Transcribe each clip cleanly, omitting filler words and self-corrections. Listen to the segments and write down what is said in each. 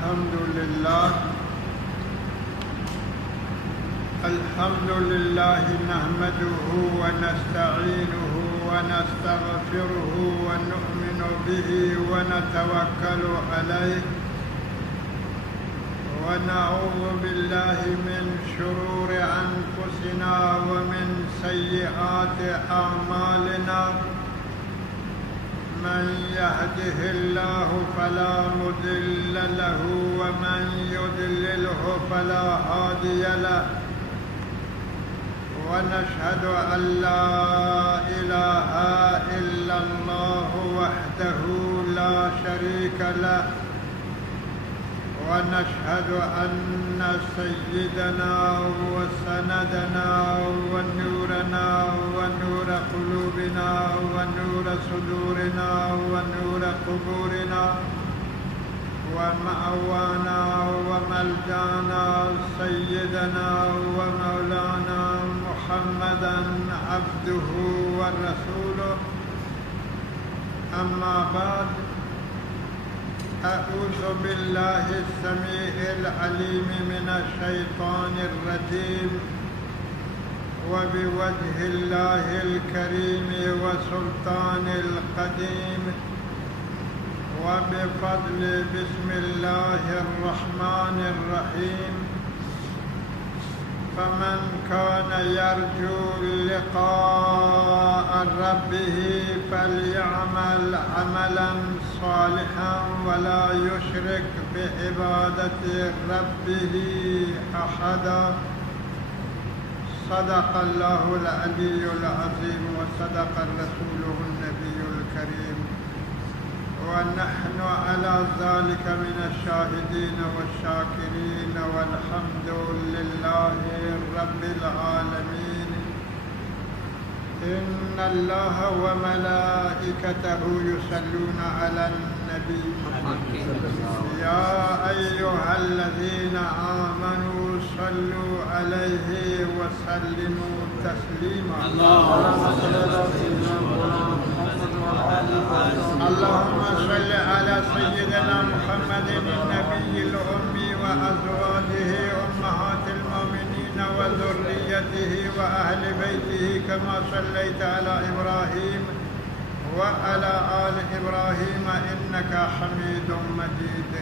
الحمد لله نحمده ونستعينه ونستغفره ونؤمن به ونتوكل عليه ونعوذ بالله من شرور أنفسنا ومن سيئات أعمالنا من يهده الله فلا مضل له ومن يضلله فلا هادي له ونشهد أن لا إله إلا الله وحده لا شريك له ونشهد أن سيدنا وسندنا ونورنا ونور قلوبنا ونور صدورنا ونور قبورنا ومأوانا وملجانا سيدنا ومولانا محمدا عبده ورسوله. أما بعد، أعوذ بالله السميع العليم من الشيطان الرجيم وبوجه الله الكريم وسلطان القديم وبفضل بسم الله الرحمن الرحيم. فمن كان يرجو لقاء ربه فليعمل عملا صالحا ولا يشرك بعبادة ربه أحدا. صدق الله العلي العظيم وصدق رسوله النبي الكريم ونحن على ذلك من الشاهدين والشاكرين والحمد لله رب العالمين. إن الله وملائكته يصلون على النبي يا أيها الذين آمنوا صلوا عليه وسلموا تسليما. اللهم صل على سيدنا محمد النبي الأمي وأزواجه أمهات المؤمنين وذريته وأهل بيته كما صليت على إبراهيم وعلى آل إبراهيم إنك حميد مجيد.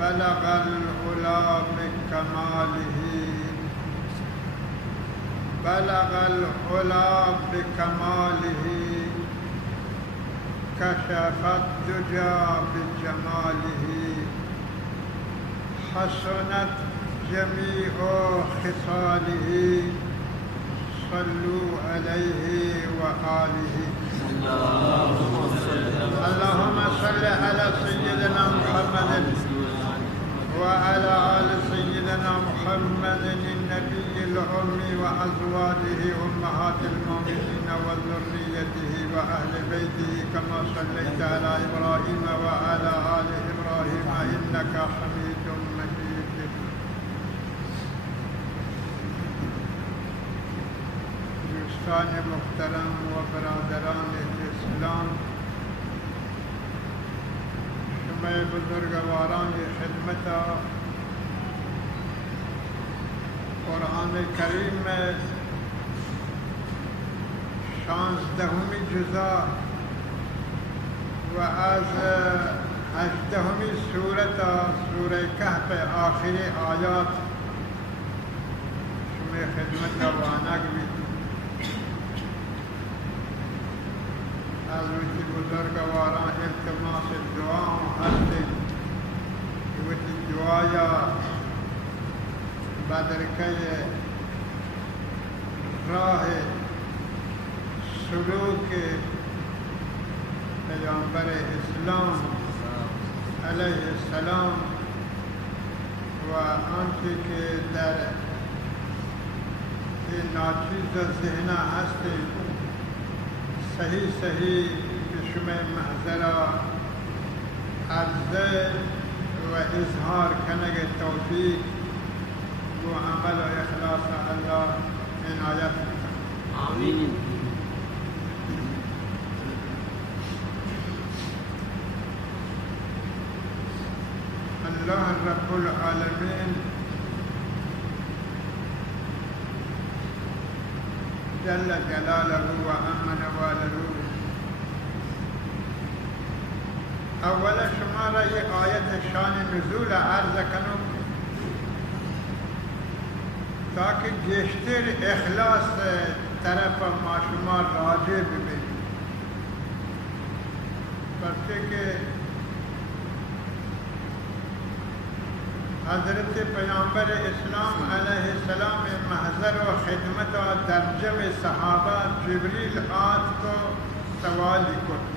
بلغ العلا بكماله بلغ العلا بكماله كشف الدجى بجماله حسنت جميع خصاله صلوا عليه وآله. اللهم صل على سيدنا محمد وعلى آل سيدنا محمد النبي الأمي وأزواجه أمهات المؤمنين وذريته وأهل بيته كما صليت على إبراهيم وعلى آل إبراهيم إنك حميد مجيد. دوستان محترم و برادران اسلام، شما بزرگواران خدمت قرآن کریم میں 16 جزا و از 18 سورت سورہ کہف آخری آیات شما خدمت وانک بھی از وقتی بزرگواران التماس دعا هستیم که وقتی دعایا بدرکه راه سلوک پیامبر اسلام علیه السلام و آنچه که در این ناچیز ذهن هستیم صحیح صحیح به شما محضرا عرضه و اظهار کنگ توفیق و عمل و اخلاص الله عنایت آمین. الله رب العالمين جل جلاله وأمن نواله اولا شما را یہ آیت شان نزول عرض کنم تاکہ گشتر اخلاص طرف ما شما راجع ببینید پرچه که حضرت پیامبر اسلام علیه السلام محضر و خدمت و در جمع صحابه جبریل آت کو سوالی کرد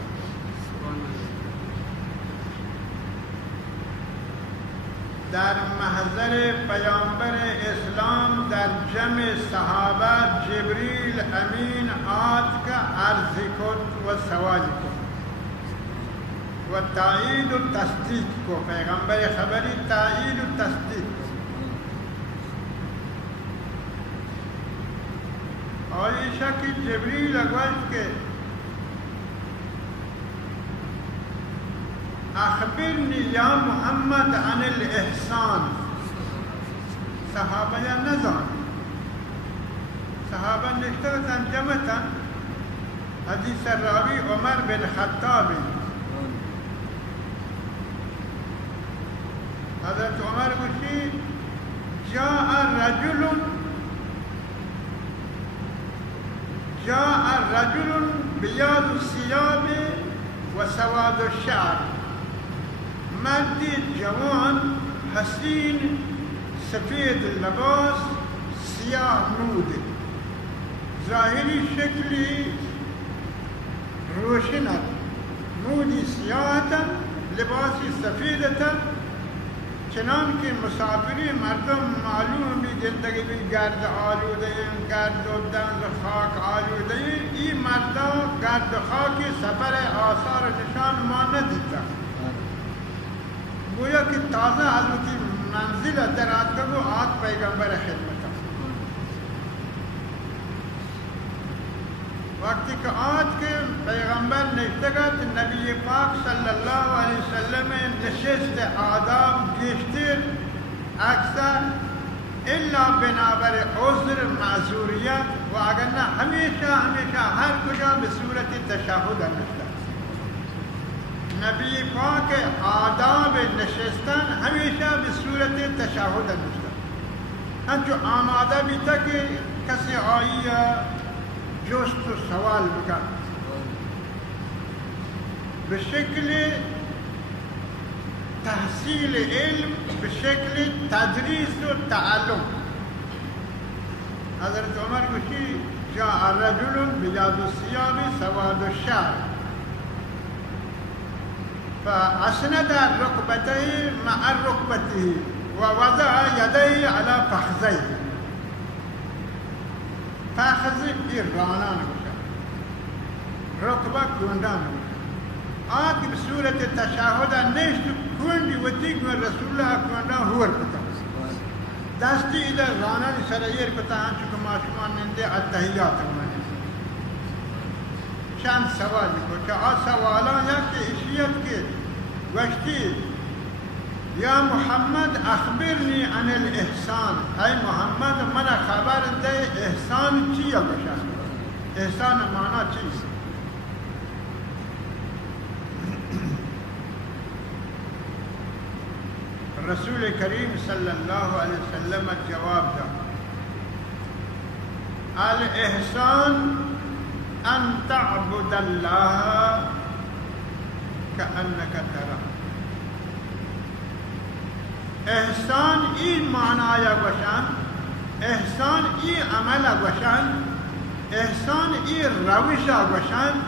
در محضر پیامبر اسلام در جمع صحابه جبریل امین آت کا عرض کرد و سوالی کرد و تایید و تصدیق کو پیغمبر خبری تایید و تصدیق عائشہ کی جبریل گوشت کے اخبرنی یا محمد عن الاحسان صحابہ یا نزان صحابہ نشتغتاً جمعتاً حدیث الراوی عمر بن خطاب حضرت عمر گوشی جاء رجل بیاض الثياب و سواد الشعر مردی جوان حسین سفید لباس سیاه نود ظاهری شکلی روشنت نودی سیاهتا لباسی سفیدتا چنان که مسافری مردم معلوم بھی زندگی بھی گرد آلوده گرد و دنز خاک آلوده این مردم گرد خاک سفر آثار نشان ما ندیدتا گویا کہ تازہ حضرتی منزل در آتگو آت پیغمبر خدمتا وقتی کہ آت کے پیغمبر نشتگت نبی پاک صلی اللہ علیہ وسلم نشست آداب گشتر اکثر الا بنابر عذر معذوریت و اگر نہ ہمیشہ ہر کجا بصورت تشہد نشتگت نبی پاک آداب نشستن ہمیشہ بصورت تشہد نشتگت ہم جو آمادہ بھی تھا کہ کسی آئی جست و سوال بکن بشکل تحصیل علم بشکل تدریس و تعلم حضرت عمر گوشی جاء رجل بیاض الثياب سواد الشعر فأسند ركبتيه مع ركبته ووضع يديه على فخذيه فخذ رانان بشن ركبه كوندان آت بصورة تشاهد نشت كوندي وتيك من رسول الله كوندان هو الكتاب دستی ادھر رانان سرائیر کتا ہاں چکہ معشومان نندے التحیات ہمانی چند سوال کو کہ سوالان یا کہ اشیت کے وشتی یا محمد اخبرنی عن الاحسان اے محمد منا خبر دے احسان چیئے بشن احسان مانا چیز رسول کریم صلی اللہ علیہ وسلم جواب دا الاحسان ان تعبد اللہ کأنک ترى احسان ای معنی گوشن احسان ای عمل گوشن احسان ای روش گوشن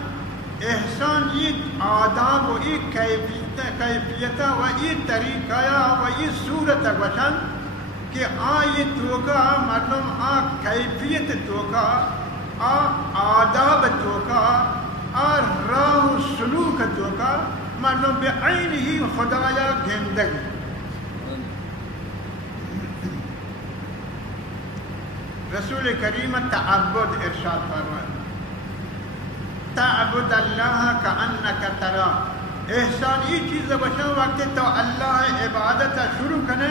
احسان ای آداب و ای کیفیت و ای طریقہ و ای صورت گوشن کہ آئی توکا مردم کیفیت توکا آداب توکا راہ و سلوک توکا مردم بعین ہی خدایا گندگی رسول کریم تعبد ارشاد فرمائے تعبد اللہ کأنک تراه احسان ای چیز باشن وقتی تو الله عبادت شروع کنه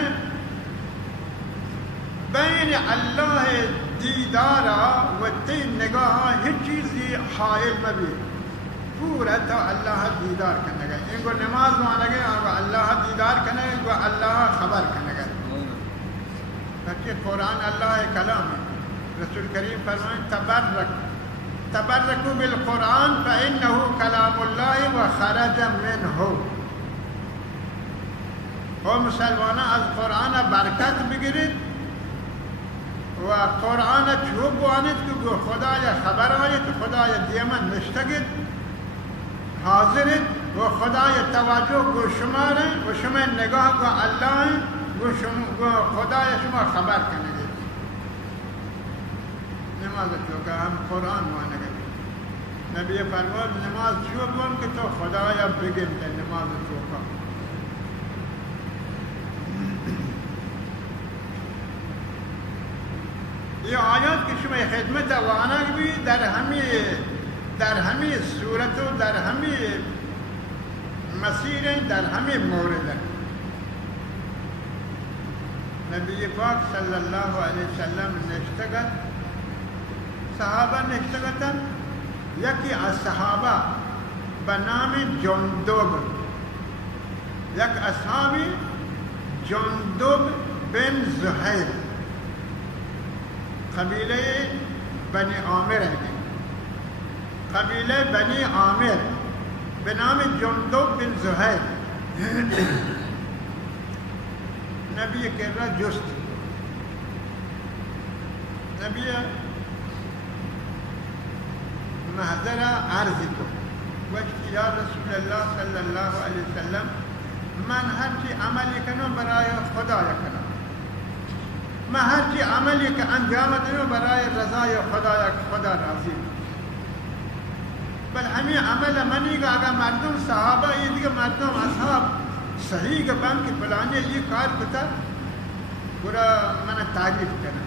بین الله دیدارا و تی نگاه هیچ چیزی حائل مبی پورا تو الله دیدار کنه گا اینگو نماز مانگے آگو اللہ دیدار کنه گو اللہ خبر کنه گا تاکہ قرآن اللہ کلام رسول کریم فرمائیں تبرکوا بالقرآن فإنه كلام الله وخرج منه و مسلمان از قرآن برکت بگیرید و قرآن چوب وانید که خدای خبر آید خدای دیمن نشتگید حاضرید و خدای توجه گو شماره و شما نگاه گو اللہ گو خدای شما خبر کنید نماز چوکا ہم قرآن مانگے نبی فرمود نماز چوب وان کہ تو خدایا بگن کہ نماز چوکا یہ آیات کی شما خدمت وانگ بھی در ہمی صورت و در ہمی مسیر در ہمی مورد نبی پاک صلی اللہ علیہ وسلم نشتگت صحابہ نشتگتا یکی از صحابہ بنام جندب یک اصحابی جندب بن زہیر قبیلہ بنی عامر ہے قبیلہ بنی عامر بنام جندب بن زہیر نبی کہہ رہا جست نبی محضرہ عرض کو وقت یا رسول اللہ صلی اللہ علیہ وسلم من ہر چی عملی کنو برای خدا کنو میں ہر چی عملی کا انجام دنو برای رضای خدا راضی بل ہمیں عمل منی کا اگر مردم صحابہ یہ دیگر مردم اصحاب صحیح کا بان کی پلانے یہ کار کتا پورا من تعریف کرنا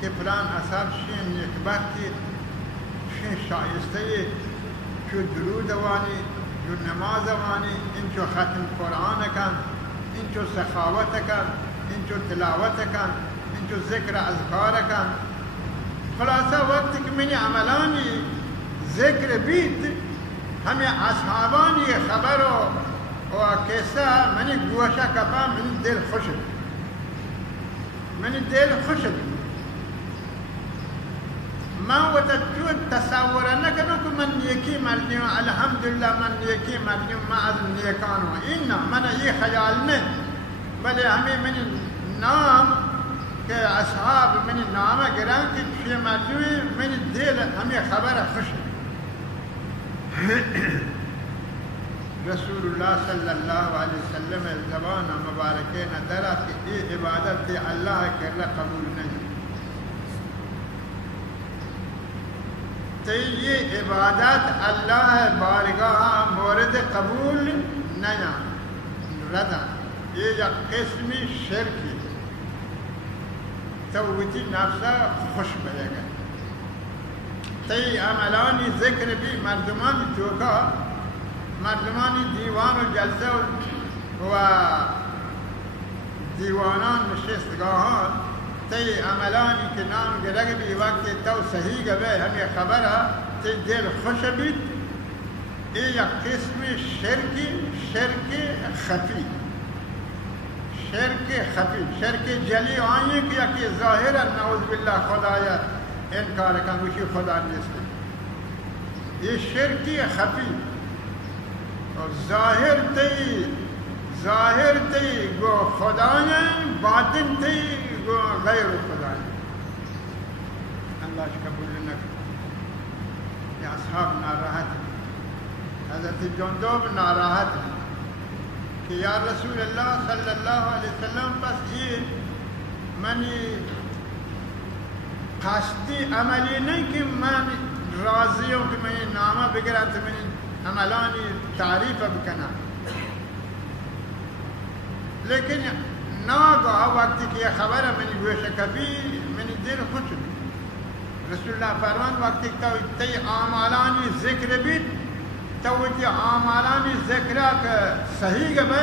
کہ پلان اصحاب شین ایک بختی شین شائسته چو درود وانی چو نماز وانی این چو ختم قرآن کن این چو سخاوت کن این چو تلاوت کن این چو ذکر اذکار کن خلاصہ وقت کہ منی عملانی ذکر بیت ہمیں اصحابانی خبر و کیسا منی گوشہ کپا منی دل خوش ما وتجود تصور نکنو کہ من نیکی مردیوں الحمدللہ من نیکی مردیوں ما از نیکانو اینا من یہ خیال نہیں بلے ہمیں منی نام کہ اصحاب منی نام گران کی چھ مردیوں منی دل ہمیں خبر خوش رسول اللہ صلی اللہ علیہ وسلم زبان مبارکین درہ کہ یہ عبادت اللہ کے اللہ قبول نہیں تو یہ عبادت اللہ بارگاہ مورد قبول نیا ردا یہ یک قسمی شرکی تو ویتی نفسا خوش بھئے گا تی عملانی ذکر بھی مردمان چوکا مردمانی دیوان و جلسہ و دیوانان نشستگاهان تی عملانی که نام گرگ بی وقت تو صحیح گوه ہمیں خبر ہے تی دل خوش بیت ای یک قسم شرک خفی شرک جلی آئیں کہ یکی ظاہر نعوذ باللہ خدایا انکار کن وشی خدا نیست یہ شرکی خفی ظاہر تی گو خدایا باطن تی گو غیر خدایا اللہ قبول نکر یہ اصحاب ناراحت حضرت جندب ناراحت کہ یا رسول اللہ صلی اللہ علیہ وسلم پس یہ منی قصدی عملی نہیں کہ من راضی ہوں کہ میں نامہ بگرہ تو میں عملانی تعریف بکنا لیکن ناگاہ وقتی کہ یہ خبر ہے منی گوشہ کبھی منی دل خوش رسول اللہ فرمان وقتی کہ تی آمالانی ذکر بیت توتی آمالانی ذکره که صحیح به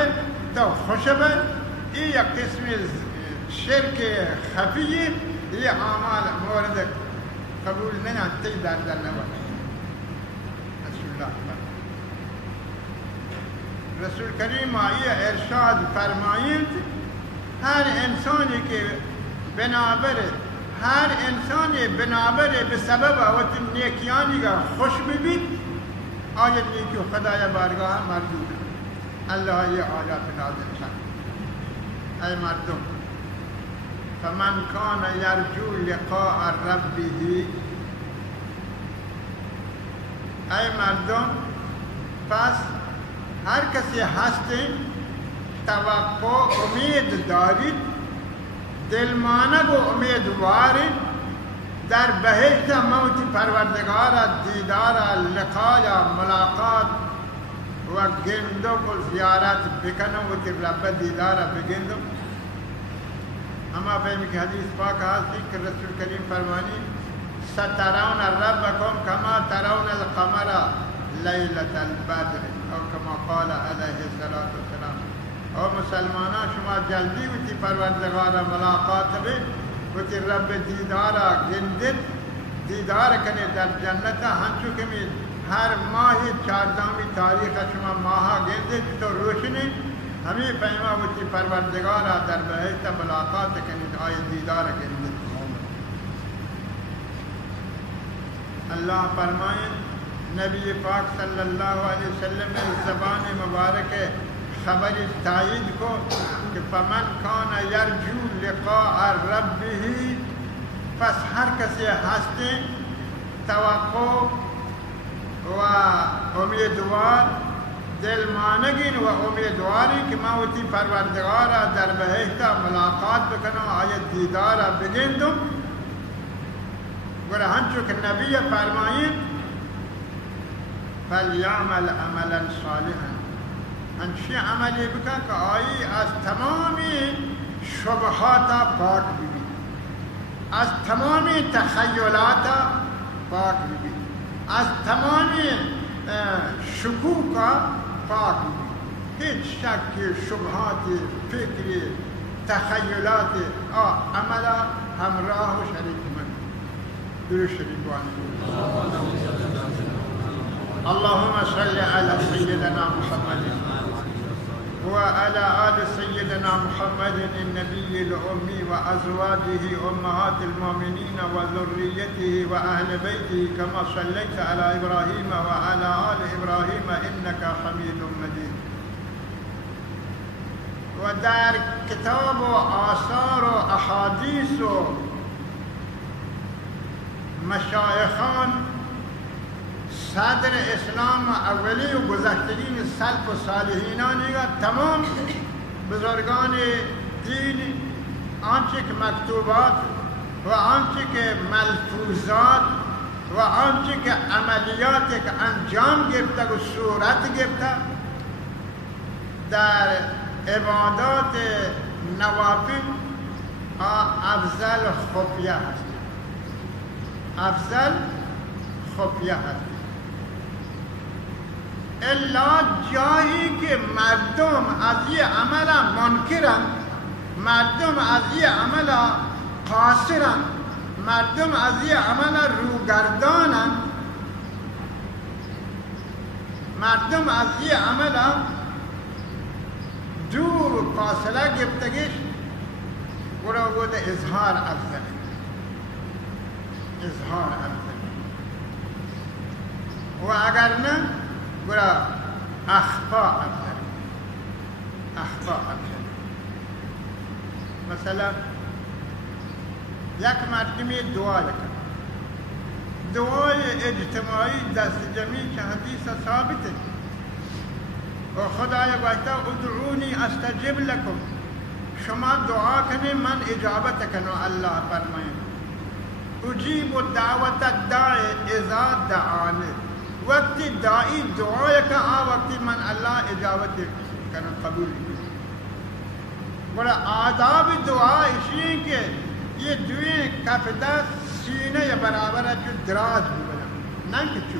تو خوش به این یک قسم شرک خفیه یہ اعمال مورد قبول نہیں آتے در نبود رسول اللہ رسول کریم آئیے ارشاد فرمائیں ہر انسانی کے بنابر ہر انسانی بنابر بسبب اوت نیکیانی کا خوش بھی آیت نیکی خدای بارگاہ مردود اللہ یہ آیات نازل شد اے مردم فمن كان يرجو لقاء ربه ای مردم پس هر کسی هستین توقع امید دارید دلمانه و امیدوارید در بهشت موت پروردگار دیدار لقاء ملاقات و گندم و زیارت بکنم و رب دیدار بگندم اما فهم کی حدیث پاک آتی کہ رسول کریم فرمانی سترون ربکم کما ترون القمر لیلة البدر او کما قال علیہ الصلاة والسلام او مسلمانان شما جلدی وتی پروردگار ملاقات بے وتی رب دیدارا گندد دیدار کنے در جنت ہنچو کمی ہر ماہ چاردامی تاریخ شما ماہا گندد تو روشنی ہمیں پیما ہوتی پروردگارا در بہشت ملاقات کنید آئی دیدار کنید اللہ فرمائیں نبی پاک صلی اللہ علیہ وسلم نے زبان مبارک خبر تائید کو کہ فمن کان یرجو لقاء ربه پس ہر کسی ہستے توقع و امیدوار دل مانگین و امیدواری کہ میں ہوتی پروردگارا در بہشتا ملاقات بکنم آیت دیدارا بگندم گوڑا ہنچو کہ نبی فرمائیں فلیعمل عملا صالحا ہنچی عملی بکن کہ آئی از تمامی شبہاتا پاک بھی از تمامی تخیلاتا پاک بھی از تمامی شکوکا پاک هیچ شک شبهات فکری تخیلات عملا همراه و شریک من درود شریف اللهم صل على سيدنا محمد وعلى آل سيدنا محمد النبي الأمي وأزواجه أمهات المؤمنين وذريته وأهل بيته كما صليت على إبراهيم وعلى آل إبراهيم إنك حميد مجيد ودار كتاب وآثار وأحاديث مشایخان صدر اسلام اولی و گذشتگین سلف و صالحینانی و تمام بزرگان دین آنچه که مکتوبات و آنچه که ملفوظات و آنچه که عملیات که انجام گرفته و صورت گرفته در عبادات نوافل افضل خفیه هست افضل خفیه هست الا جایی که مردم از یہ عمل منکرن مردم از یہ عمل قاصرن مردم از یہ عمل روگردانن مردم از یہ عمل دور و فاصله گرفتگیش برای بود اظهار افضل اظهار افضل و اگر نه برای اخفا افضل اخفا افضل مثلا یک مرتبه دعا کن دعای اجتماعی دست جمعی که حدیث ثابته و خدای گوشتا ادعونی استجب لکم شما دعا کنی من اجابت کنو اللہ فرمائے اجیب دعوت الداعی اذا دعانی وقتی دائی دعای کا وقتی من اللہ اجابت کنو قبول کنو بڑا آداب دعا اسی کہ یہ دوئے کفتہ سینے برابر ہے جو دراز بھی بنا ننگ چو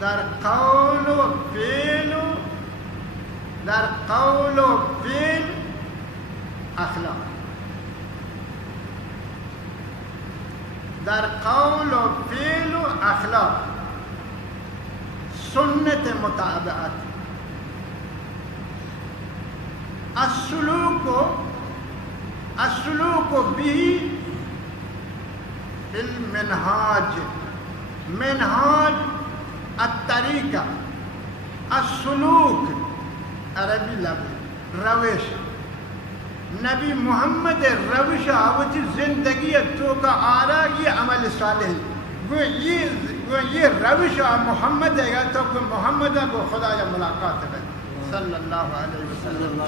در قول و فعل اخلاق در قول و فعل و اخلاق سنت متابعت السلوك به بالمنهاج منهاج الطریقہ السلوک عربی لفظ روش نبی محمد روش آوت زندگی تو کا آرا یہ عمل صالح یہ روش محمد ہے یا تو کہ محمد کو خدا یا ملاقات ہے صلی اللہ علیہ وسلم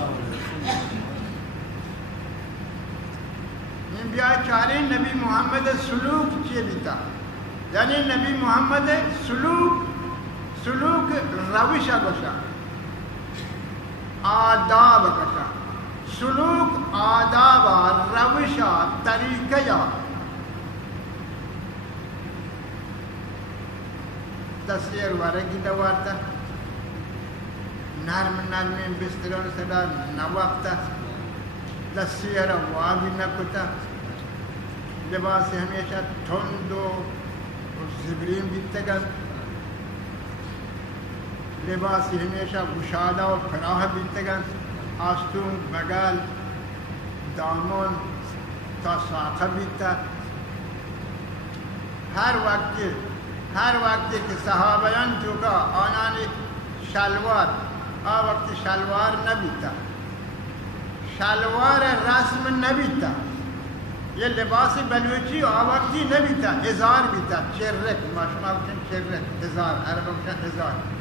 یہ بیائی چارے نبی محمد سلوک چیئے بیتا یعنی نبی محمد سلوک روشا گشا آداب گشا سلوک آداب روشا طریقہ تصویر ورگی دوارتا نرم بسترون صدا نوابتا تصویر وابی نکتا لباس ہمیشہ تھندو زبرین بیتگا لباسی ہمیشہ گشادہ و فراہ بیتگن آستون بگل دامن تا ساقہ بیتا ہر وقت کہ صحابیان جو کا آنانی شلوار وقت شلوار نہ بیتا شلوار رسم نہ بیتا یہ لباس بلوچی وقتی نہ بیتا ازار بیتا چرک ماشما بکن چرک ازار عرب بکن ازار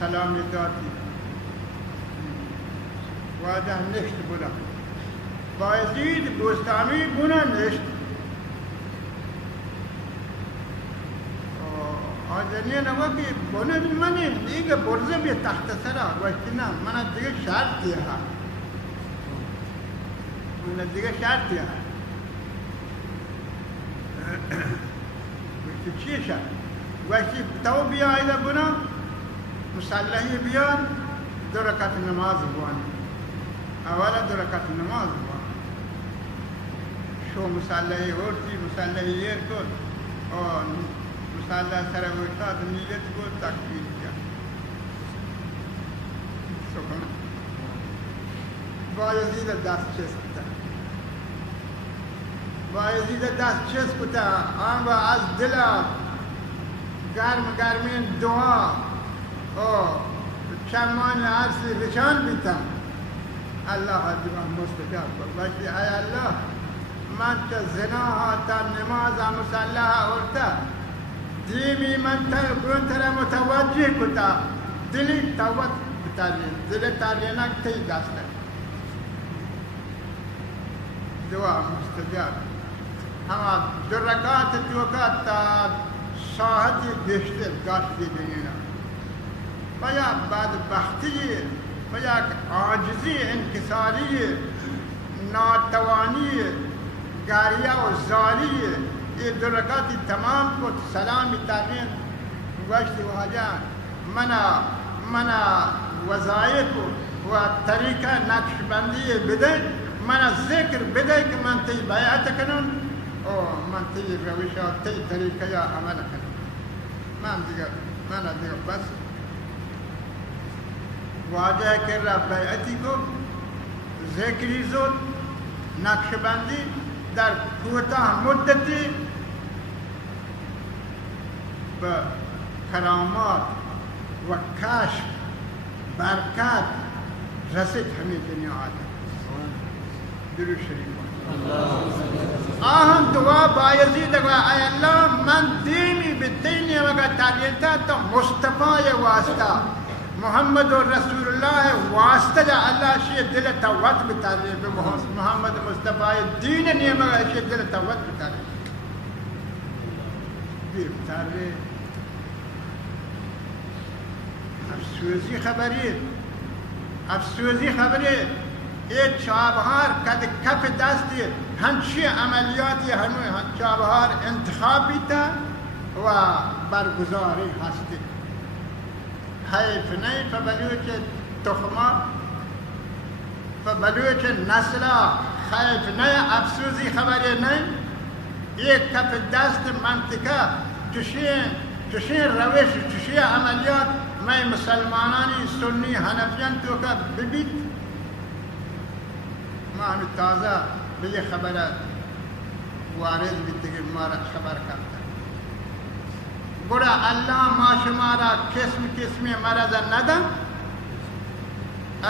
سلامی دادی واجه نشت بودا بایزید بوستامی بونا نشت آجنین وقتی بونه منی دیگه برزه بی تحت سرا وقتی نه من دیگه شرط دیا من دیگه شرط دیا وقتی چیه شرط وقتی تو بیایده بنا مسلحی بیان 2 رکعت نماز بوان اولا 2 رکعت نماز بوان شو مسلحی ورتی مسلحی یر کن مسلح سر وشتاد نیت کو تکبیر کیا سکن بایزید دست چسکتا بایزید دست چسکتا آن با از دل گرمین دعا چمان عرصی رچان بیتا اللہ دیوان مستجاب کر باشی ای اللہ من چه زنا ها تا نماز مسلح ارتا دیمی من تر متوجه کتا دلی توت بتاری دل تارینک تی دسته دعا مستجاب ہما 2 رکعت توکات تا ساعتی گشته گاشتی بینینا و یا بدبختی و یا عاجزی انکساری ناتوانی گاریه و زاری یہ 2 رکعتی تمام کو سلامی تابین گوشت واجان منا وظائف و طریقہ نقش بندی بدے منا ذکر بدے کہ من تی بیعت کنن من تی روشا تی طریقہ یا عمل کنن منا دیگر بس واجہ کر رہا بیعتی کو ذکری زود نقش بندی در کوتاه مدتی به کرامات و کشف برکت رسید همه دنیا آدم درود شریف آهم دعا بایزید و ای اللہ من دینی به دینی وقت تاریتا تو مصطفی واسطہ محمد رسول اللہ واسطہ جا اللہ شیئے دل توت بتاری بے محمد مصطفی دین نیمہ شیئے دل توت بتاری بیر بتاری افسوزی خبری یہ چابہار کد کف دستی ہنچی عملیاتی ہنوی چابہار انتخابی تا و برگزاری ہستی حیف نہیں فبلوچ تخمہ فبلوچ نسلہ حیف نہیں افسوزی خبری نہیں یہ کف دست منطقہ چشین روش چشین عملیات میں مسلمانانی سنی حنفیان تو کا ببیت معنی تازہ بلی خبرات وارد بیتی کہ مارا خبر کرتا گوڑا اللہ ما شمارا قسم مرض ندم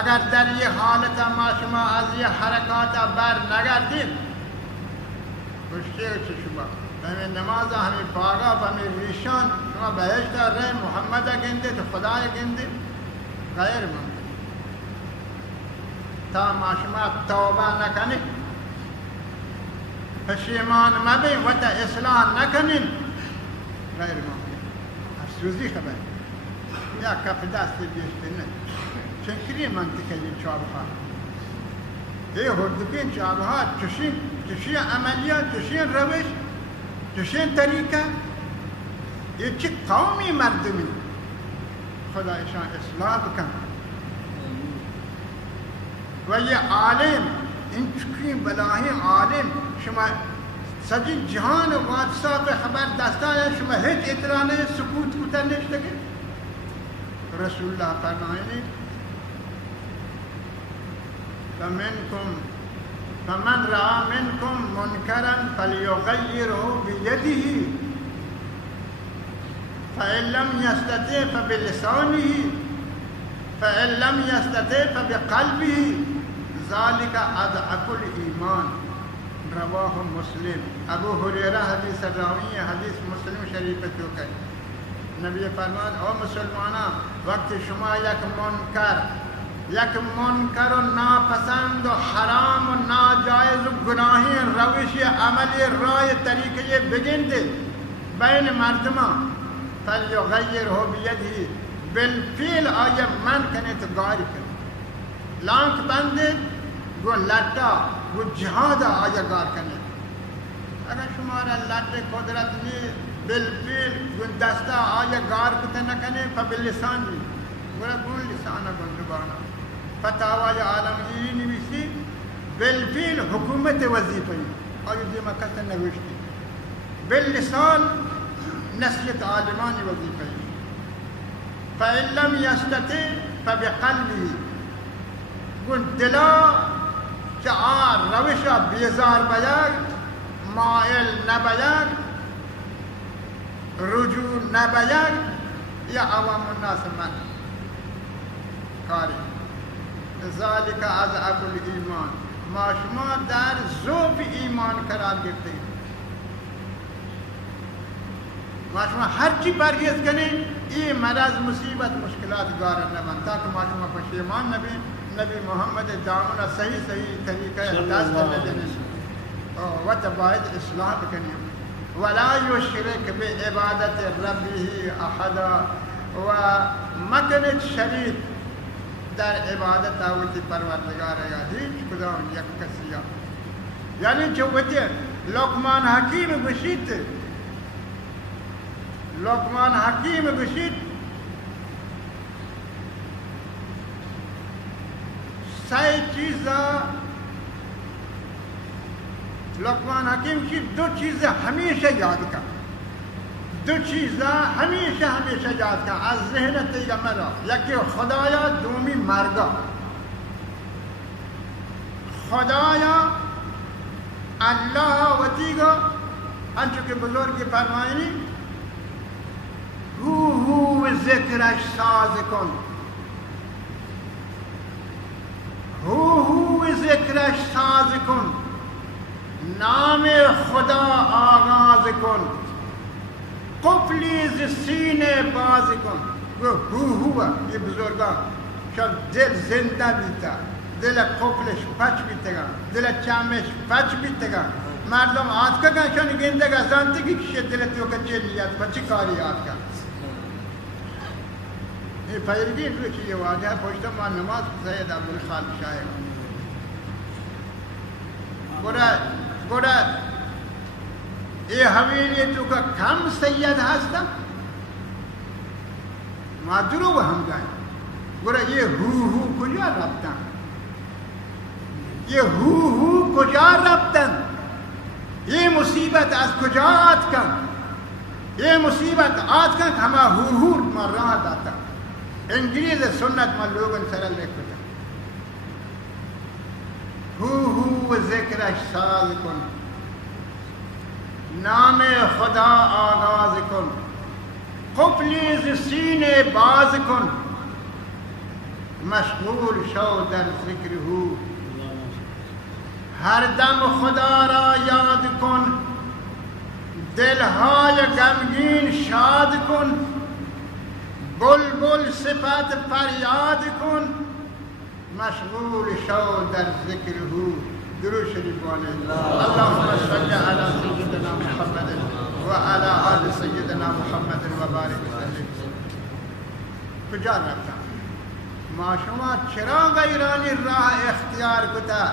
اگر در یہ حالتا ما شما از یہ حرکاتا بر نگردید کشتے اچھے شما ہمیں نمازہ ہمیں باغا ہمیں ریشان شما بہشتا رہے محمدہ گندے تو خدا گندے غیر ممکن تا ما شما توبہ نکنی پشیمان مبی و تا اصلاح نکنین غیر ممکن افسوزی خبر یا کف دستی بیشتی نہیں چنکری منطقه این چابها یہ هردوکین چابها چشین عملیات چشین روش چشین طریقه یہ چی قومی مردمی خدا ایشان اصلاح بکن و یہ عالم این چکی بلاہی عالم شما سجی جہان واٹساپ خبر دستا ہے شما ہیچ اطلاع نہیں سکوت کتا نشتگی رسول اللہ فرمائنی فمن رأى منكم منكرا فليغيره بيده فإن لم يستطع فبلسانه فإن لم يستطع فبقلبه ذلك أضعف الإيمان رواه مسلم ابو هريرة حدیث راوی حدیث مسلم شریف تو کہ نبی فرمان او مسلمانان وقتی شما یک منکر و ناپسند و حرام و ناجائز و گناهی روش عملی رای طریقه بگنده بین مردمان فلیغیره بیده بالفعل آیا من کنه تو گاری کنه لانک بنده گو لٹا گو جهاد آیا گار کنه اگر شما را لٹ قدرت نی بالفعل گو دستا آیا گار کتے نکنه فباللسان نی گولا گون لسانا گون زبانا فتاوی عالمی نویسی بالفعل حکومت وظیفه آیا دیما کسا نوشتی باللسان نصیحت عالمانی وظیفه فإن لم يستطع فبقلبه گون دلا که روشا بیزار بیاگ مائل نبیاگ رجوع نبیاگ یا عوام الناس من کاری ذالک اضعف الایمان ما شما در ضعف ایمان قرار گرفته ما شما هر چی پرهیز کنید این مرض مصیبت مشکلات گار نبن تاکہ ما شما پشیمان نبی محمد دامنا صحیح طریقہ دست ندنش و تباید اصلاح بکنیم ولا یشرک بعبادت ربه احدا و مکنت شریک در عبادت آوتی پروردگار هیچ کدام یک کسی یعنی چوبتی لقمان حکیم بشید لقمان حکیم بشید سی چیزا لقمان حکیم کی دو چیزیں ہمیشہ یاد کر دو چیزیں ہمیشہ یاد کر از ذہن تیگا مرا یکی خدایا دومی مرگا خدایا اللہ وطیگا انچو کہ بزرگی فرمائنی هو ذکرش ساز کن هو ذکرش ساز کن نام خدا آغاز کن قفلی ز سینے باز کن هو یہ بزرگان شب دل زندہ بیتا دل قفلش پچ بیتگا دل چامش پچ بیتگا مردم آت کا گنشان گندگا زانتی کی دلتیو کا چلیت پچی کاری آت کا یہ فیرگین روچی یہ واجہ پوچھتا ماں نماز سید عبدالخالق شاہد گوڑا یہ حویلی تو کا کم سید ہستا مادرو وہ ہم گئے گوڑا یہ ہو کجا ربطا یہ ہو کجا ربطا یہ مصیبت از کجا آت کن یہ مصیبت آت کن ہما ہو مر رہا داتا انگریز سنت میں لوگن سرل لکھتا ہو ذکرش ساز کن نام خدا آغاز کن قفلی ز سینے باز کن مشغول شو در ذکر ہو ہر دم خدا را یاد کن دلهای غمگین شاد کن بلبل صفت فریاد کن مشغول شو در ذکر ہو درود شریف بولے اللهم صل علی سیدنا محمد و علی آل سیدنا محمد و بارک وسلم کجا رفتا ما شما چرا غیرانی راہ اختیار کتا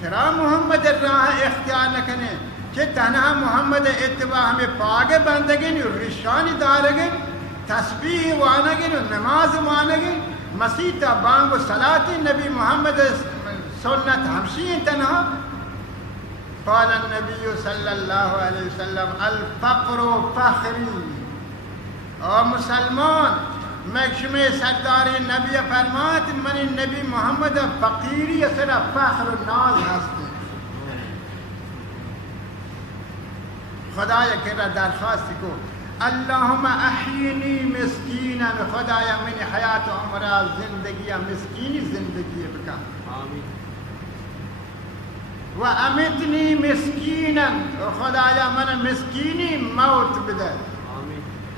چرا محمد راہ اختیار نکنے چه تنها محمد اتباع ہمیں پاگے بندگین رشانی دارگین تسبیح وانگین نماز وانگین مسیح بانگ و صلاة نبی محمد سنت ہمشی تنها قال النبی صلی اللہ علیہ وسلم الفقر فخری اور مسلمان مکشم سرداری نبی فرمات من نبی محمد فقیری اثر فخر و ناز ہستے خدایا کرا درخواست کو اللهم احیینی مسکینا خدایا من حیات عمرہ زندگی مسکینی زندگی بکا و امیتنی مسکینا خدایا من مسکینی موت بده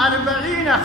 40